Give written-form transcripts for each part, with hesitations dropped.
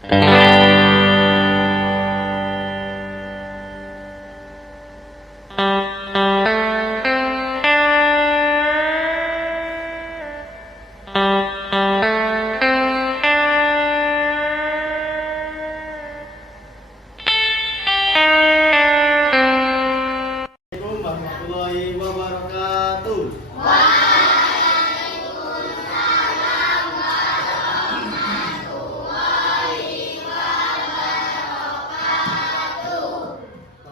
Warahmatullahi wabarakatuh.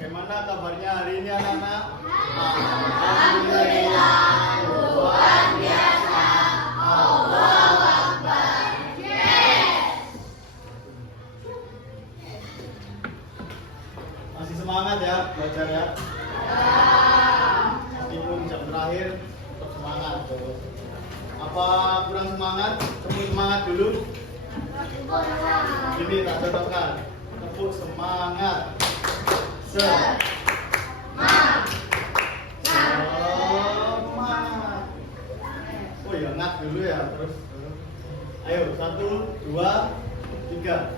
Bagaimana kabarnya hari ini anak-anak? Alhamdulillah, luar biasa. Allahu Akbar. Masih semangat ya belajar ya? Meskipun jam terakhir tetap semangat terus. Apa kurang semangat? Tepuk semangat dulu. Ini tak cocokkan. Tepuk semangat. Semangat. Oh ya, ngat dulu ya terus. Ayo 1, 2, 3.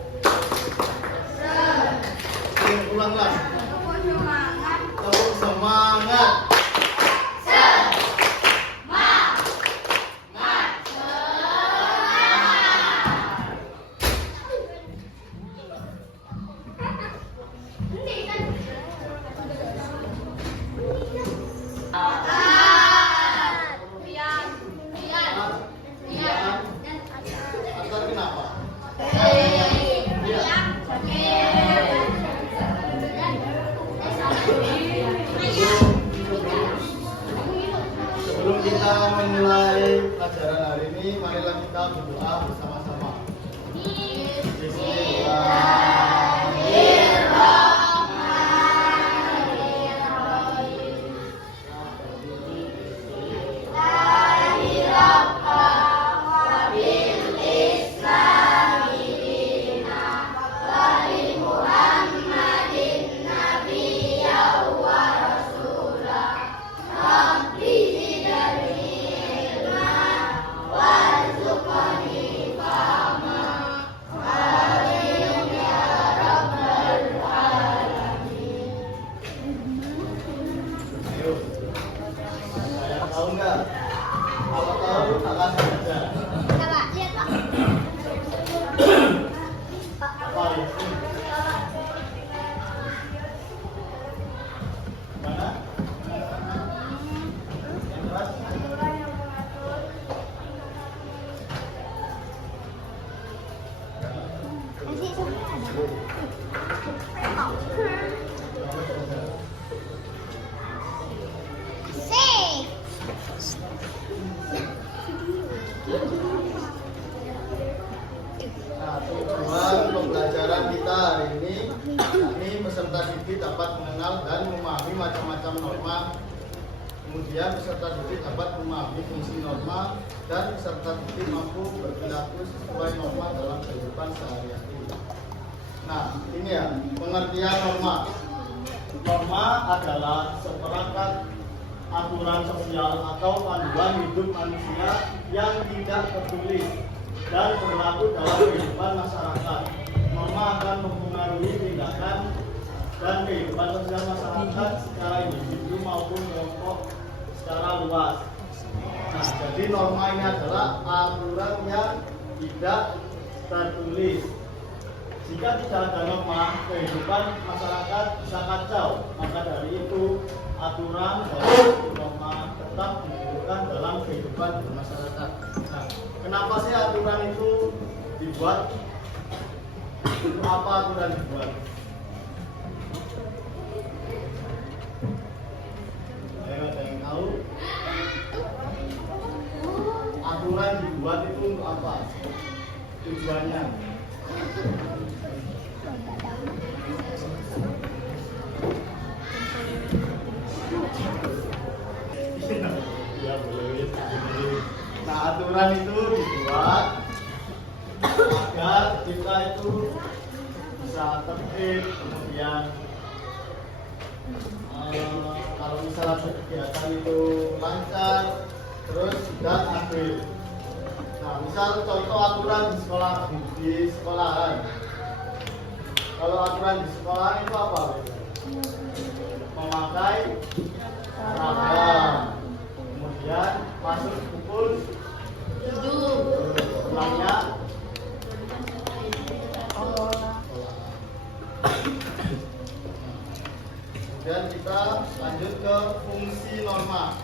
Ulang lah. Tepuk semangat. Akar kenapa? Sebelum kita memulai pelajaran hari ini, marilah kita berdoa bersama-sama. Ayo, saya tahu nggak? Kalau tahu, akan saja. Apa itu? Mana? Yang keras? Nah, tujuan pembelajaran kita hari ini, kami peserta didik dapat mengenal dan memahami macam-macam norma. Kemudian peserta didik dapat memahami fungsi norma dan peserta didik mampu berperilaku sesuai norma dalam kehidupan sehari-hari. Nah, ini ya pengertian norma. Norma adalah seperangkat aturan sosial atau panduan hidup manusia yang tidak tertulis dan berlaku dalam kehidupan masyarakat. Norma akan mempengaruhi tindakan dan kehidupan sosial masyarakat secara individu maupun kelompok secara luas. Nah, jadi norma ini adalah aturan yang tidak tertulis. Jika tidak ada norma, kehidupan masyarakat bisa kacau. Maka dari itu, aturan dan norma tetap dibutuhkan dalam kehidupan bermasyarakat. Nah, kenapa sih aturan itu dibuat? Untuk apa aturan dibuat? Ayo, ada yang tahu? Aturan dibuat itu untuk apa? Tujuannya? Ya, boleh. Nah, aturan itu dibuat agar kita itu bisa tertib, kemudian kalau misalnya kegiatan itu lancar, terus dan adil. Nah, misal contoh aturan di sekolahan, Kalau aturan di sekolah itu apa? Memakai seragam. Kemudian masuk pukul 7. Pulangnya kemudian kita lanjut ke fungsi norma.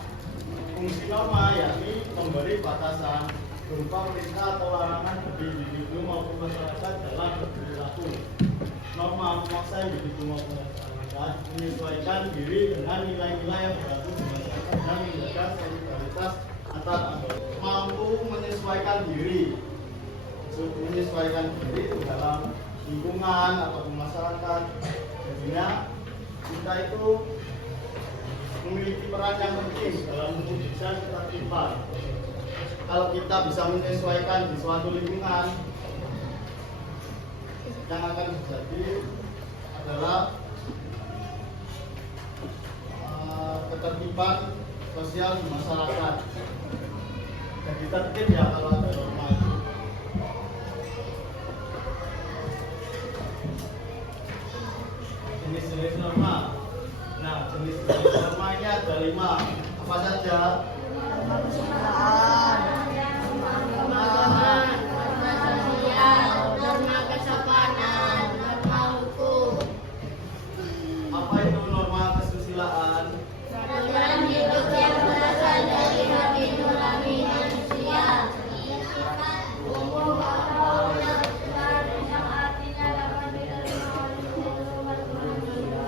Fungsi norma yakni memberi batasan berupa perintah atau larangan bagi individu maupun masyarakat dalam berperilaku. Norma memaksa individu maupun masyarakat menyesuaikan diri dengan nilai-nilai yang berlaku di masyarakat dan menjaga solidaritas antar anggota. Mampu menyesuaikan diri, di dalam lingkungan atau masyarakat. Jadinya kita itu memiliki peran yang penting dalam mewujudkan ketertiban. Kalau kita bisa menyesuaikan di suatu lingkungan, yang akan terjadi adalah ketertiban sosial di masyarakat. Jadi tertib ya kalau ada norma itu. Jenis-jenis norma. Nah, jenis-jenis norma ini ada 5. Apa saja? Norma kesusilaan, norma agama, norma sosial, norma kesopanan, norma hukum. Apa itu norma kesusilaan? Peraturan hidup yang berasal dari hati nurani manusia. Umum atau yang besar yang artinya dapat diterima oleh seluruh umat manusia.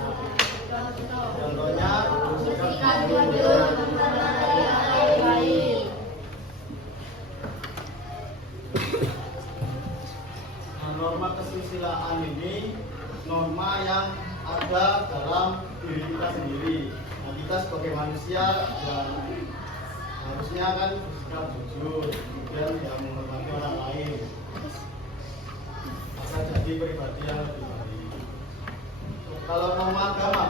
Contohnya, Bersikap jujur, memperhatikan baik. nah, norma kesusilaan ini norma yang ada dalam diri kita sendiri. Nah, kita sebagai manusia ya, harusnya kan bersikap jujur, kemudian ya menghormati orang lain, agar jadi pribadi yang lebih baik. Kalau norma agama,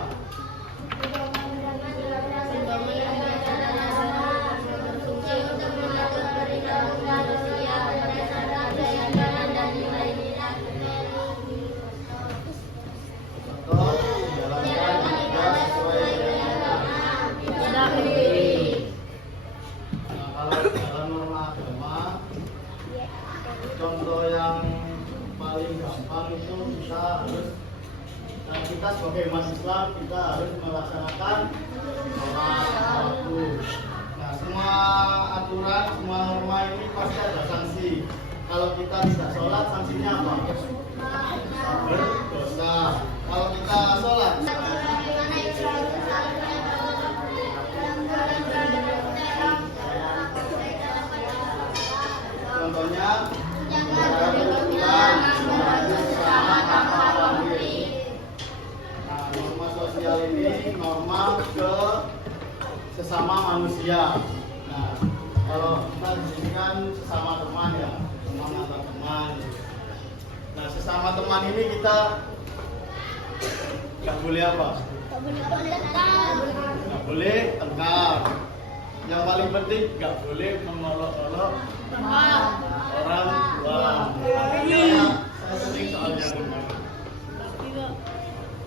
Berfungsi untuk mengatur perilaku manusia berdasarkan keyakinan dan nilai-nilai atau menjalankan ibadah sesuai dengan tidak memilih. nah, kalau dalam norma agama, contoh yang paling gampang itu kita sebagai umat Islam kita harus melaksanakan sholat waktu. Nah, semua aturan, semua norma ini pasti ada sanksi. Kalau kita tidak sholat, sanksinya apa? Berdosa. Kalau kita sholat, contohnya norma sosial ini norma ke sesama manusia. Nah, kalau kita di sini kan sesama teman ya, teman antar teman. Nah, sesama teman ini kita nggak boleh apa? Nggak boleh tengkar. Yang paling penting nggak boleh mengolok-olok orang tua. Saya sering soalnya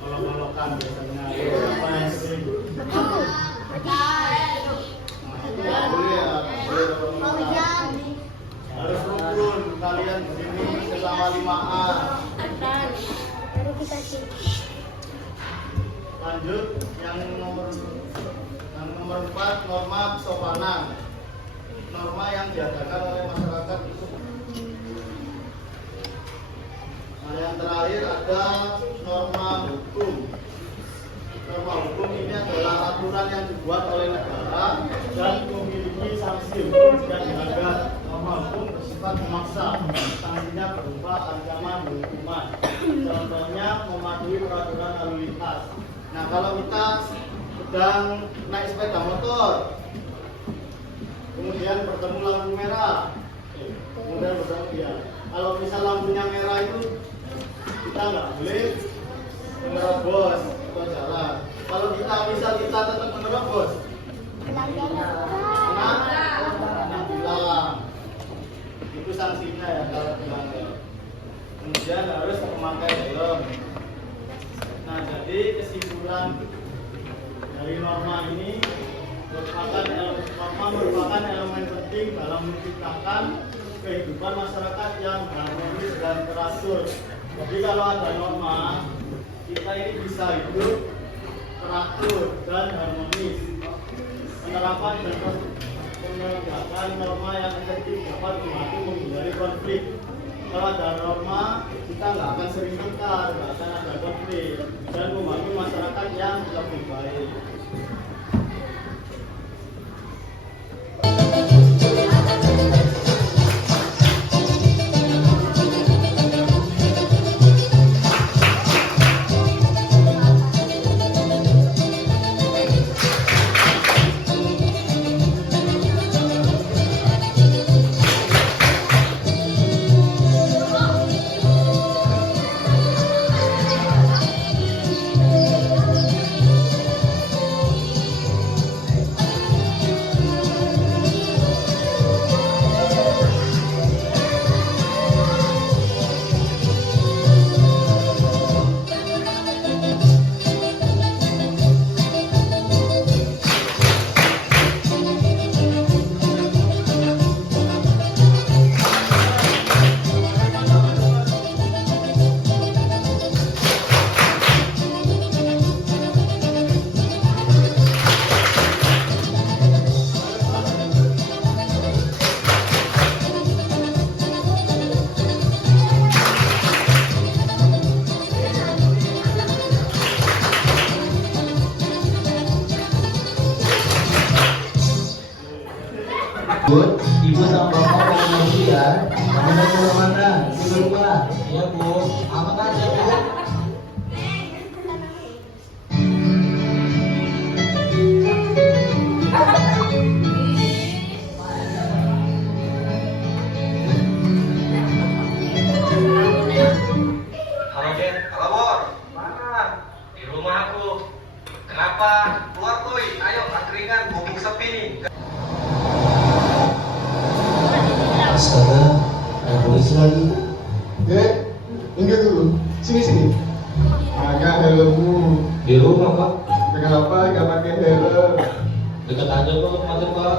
olok-olokan biasanya. Apa yang sering? Nggak boleh ya, nggak boleh olok-olokan. Harus rukun kalian di sini sesama 5A. Lanjut yang nomor 4, norma kesopanan. Norma yang diadakan oleh masyarakat itu. Nah, yang terakhir ada norma hukum. Norma hukum ini adalah aturan yang dibuat oleh negara dan memiliki sanksi hukum jika dilanggar. Norma hukum bersifat memaksa, sanksinya berupa ancaman hukuman. Contohnya mematuhi peraturan lalu lintas. Nah, kalau kita sedang naik sepeda motor, kemudian bertemu lampu merah, kemudian bertemu ya. Kalau misal lampunya merah itu kita nggak boleh menerobos ke jalan. Kalau kita tetap menerobos, kena bilang. Itu sanksinya ya kalau dilanggar. Kemudian harus memakai helm. Nah, jadi kesimpulan dari norma ini norma merupakan elemen penting dalam menciptakan kehidupan masyarakat yang harmonis dan teratur. Jadi kalau ada norma, kita ini bisa hidup teratur dan harmonis. Penerapan dan penegakan norma yang efektif dapat membantu menghindari konflik. Kalau ada norma, kita nggak akan sering tengkar, nggak akan ada konflik, dan membangun masyarakat yang lebih baik. Bu, Ibu sama Bapak pengen pergi ya? Kamu mau ke mana? Di rumah. Iya Bu. Apa aja Bu? Halo Den, halo Bor. Mana? Di rumah aku. Kenapa? Keluar kuy. Ayo angkringan, mumpung sepi nih. Astaga, ada polisi lagi. Minggir dulu. Sini. Agak helmmu. Di rumah Pak. Kenapa gak pakai helm? Dekat aja Pak, macet Pak.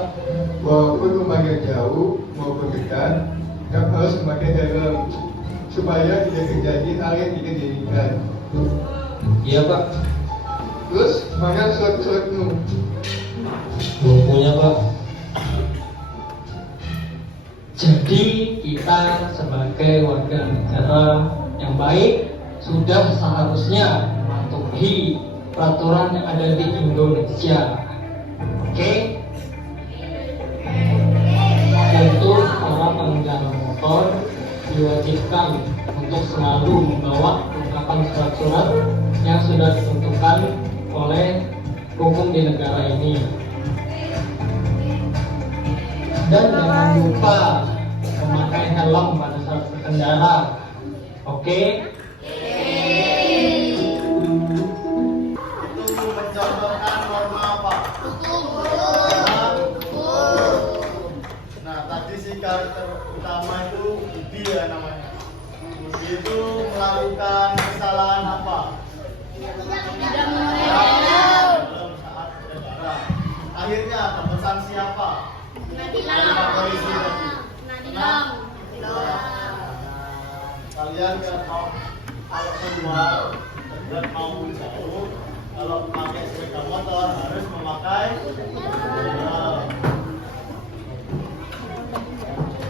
Walaupun rumahnya jauh maupun dekat, kamu harus memakai helm supaya tidak terjadi hal yang tidak diinginkan. Iya Pak. Terus mana surat-suratmu? Belum punya Pak. Jadi kita sebagai warga negara yang baik sudah seharusnya mematuhi peraturan yang ada di Indonesia. Oke? Untuk para pengendara motor diwajibkan untuk selalu membawa kelengkapan surat-surat yang sudah ditentukan oleh hukum di negara ini. Dan jangan lupa memakai helm pada saat berkendara. Oke? Itu mencontohkan norma apa? Nah, tadi si karakter utama itu Budi ya namanya. Budi itu melakukan kesalahan apa? Dalam saat berkendara. Akhirnya dapat sanksi apa? Pak polisi tadi. Nah, kalian kalau keluar dan mau jauh, kalau pakai sepeda motor harus memakai helm.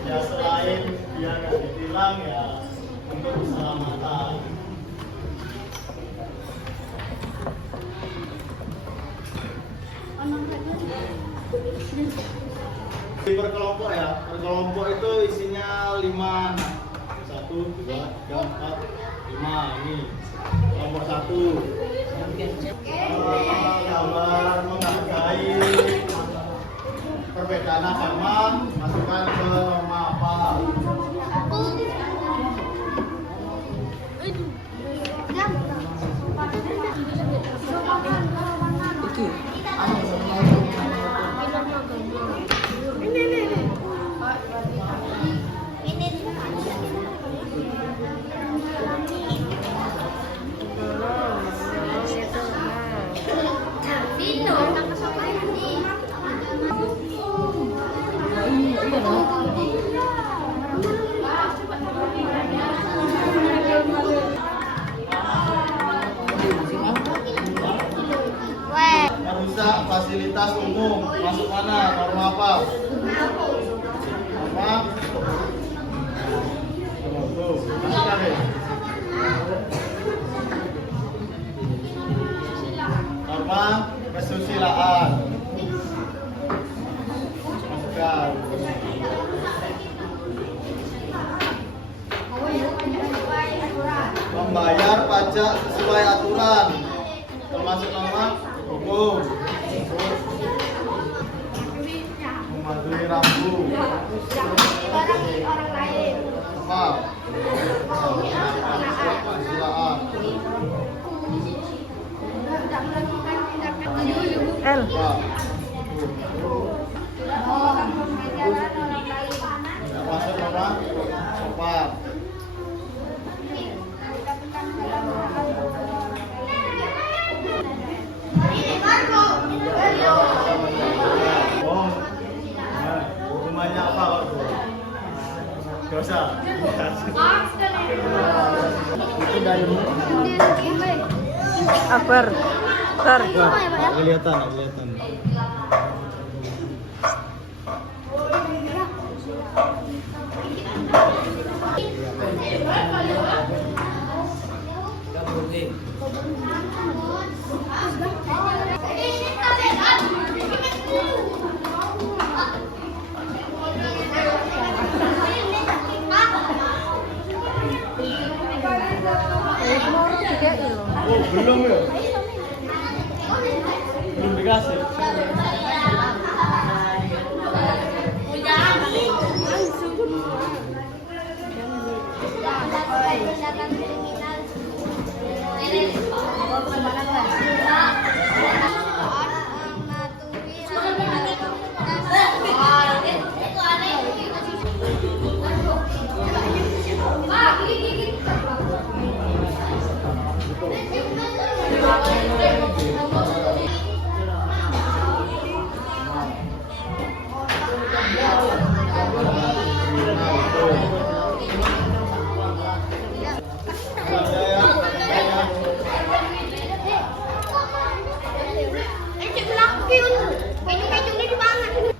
Ya selain biar nggak ditilang ya untuk keselamatan. Di berkelompok ya, berkelompok itu isinya 5 anak. 1, 2, 3, 4, 5 ini kelompok 1. Gambar menghargai perbedaan agama, masukkan ke norma apa? fasilitas umum masuk mana? Norma apa? Norma tuh, masuk lagi. Norma kesusilaan. Masukkan. Membayar pajak sesuai aturan, termasuk norma hukum. Mematuhi rambu. Orang lain. Apa? Kesusilaan. Tidak melakukan tindakan L. Apa? pengajaran orang lain. Termasuk norma sopan. Oh, hukumannya apa kalau itu? Dosa. Itu dari Akbar. Tar. kelihatan, kelihatan. Oh, belum ya? Belum dikasih. Tindakan kriminal.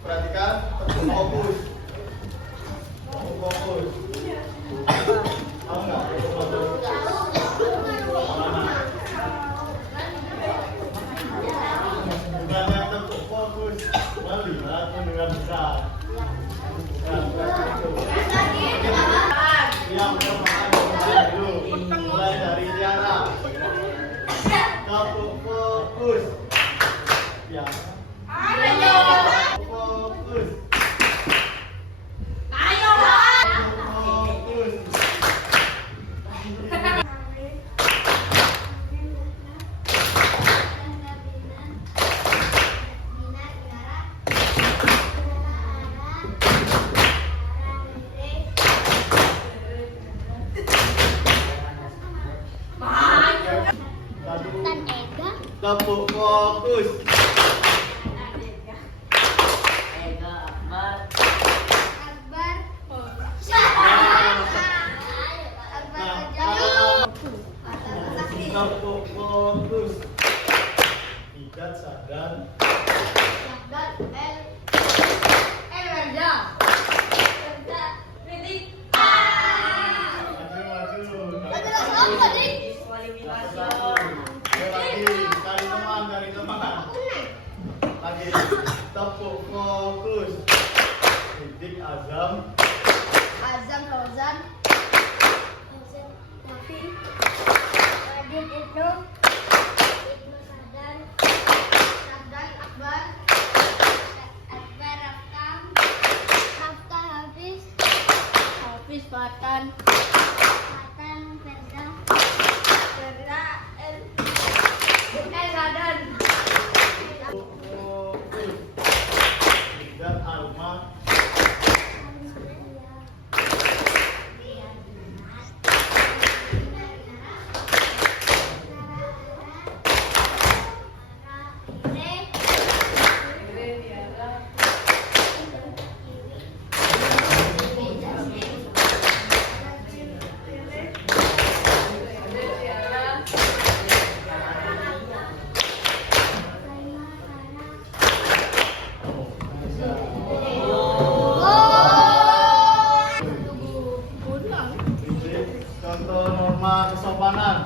Perhatikan, fokus. Fokus. Tahu nggak? Bukannya untuk fokus, melihat mendengar bisa. Yang pertama dulu, mulai dari Tiara. Kamu fokus. Ya. Fokus. Fokus. Tepuk fokus. Tepuk fokus. Tidak sadar. Maju, maju. Cari teman. Lagi. Tepuk fokus. Titik Azam. Azam Fauzan. Nafi. Radit Ibnu. Ibnu Sadan. Sadan Akbar. Akbar Rafkam. Rafka Hafiz. Hafiz Fatan. Fatan Ferda. Ferda El Sadan. Fokus. Dan Alma. norma kesopanan,